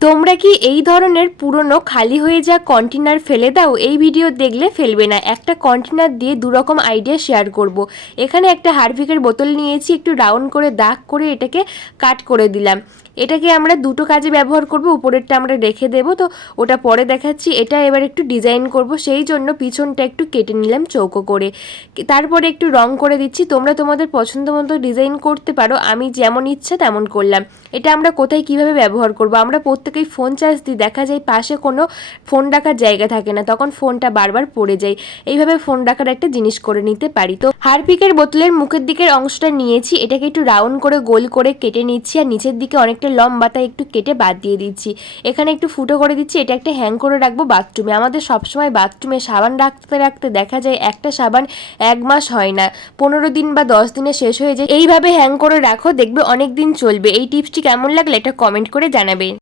তোমরা কি এই ধরনের পুরনো খালি হয়ে যা কন্টেনার ফেলে দাও? এই ভিডিও দেখলে ফেলবে না। একটা কন্টেনার দিয়ে দুরকম আইডিয়া শেয়ার করব। এখানে একটা হারভিকের বোতল নিয়েছি, একটু রাউন্ড করে, দাগ করে এটাকে কাট করে দিলাম। এটাকে আমরা দুটো কাজে ব্যবহার করব, উপরেরটা আমরা রেখে দেবো। তো ওটা পরে দেখাচ্ছি, এটা এবার একটু ডিজাইন করব, সেই জন্য পিছনটা একটু কেটে নিলাম চৌকো করে। তারপরে একটু রং করে দিচ্ছি, তোমরা তোমাদের পছন্দ মতো ডিজাইন করতে পারো, আমি যেমন ইচ্ছা তেমন করলাম। এটা আমরা কোথায় কীভাবে ব্যবহার করব? আমরা প্রত্যেকেই ফোন চার্জ দিই, দেখা যায় পাশে কোনো ফোন রাখার জায়গা থাকে না, তখন ফোনটা বারবার পড়ে যায়। এইভাবে ফোন রাখার একটা জিনিস করে নিতে পারি। তো হারপিকের বোতলের মুখের দিকের অংশটা নিয়েছি, এটাকে একটু রাউন্ড করে গোল করে কেটে নিচ্ছি, আর নিচের দিকে অনেকটা লম্বা লম্বাটা একটু কেটে বাদ দিয়ে দিচ্ছি। এখানে একটু ফুটো করে দিচ্ছি, এটা একটা হ্যাং করে রাখব বাথরুমে আমাদের সবসময় বাথরুমে সাবান রাখতে রাখতে দেখা যায় একটা সাবান এক মাস হয় না। পনেরো দিন বা দশ দিনে শেষ হয়ে যায়। এইভাবে হ্যাং করে রাখো, দেখবে অনেক দিন চলবে। এই টিপসটি কেমন লাগলে এটা কমেন্ট করে জানাবে।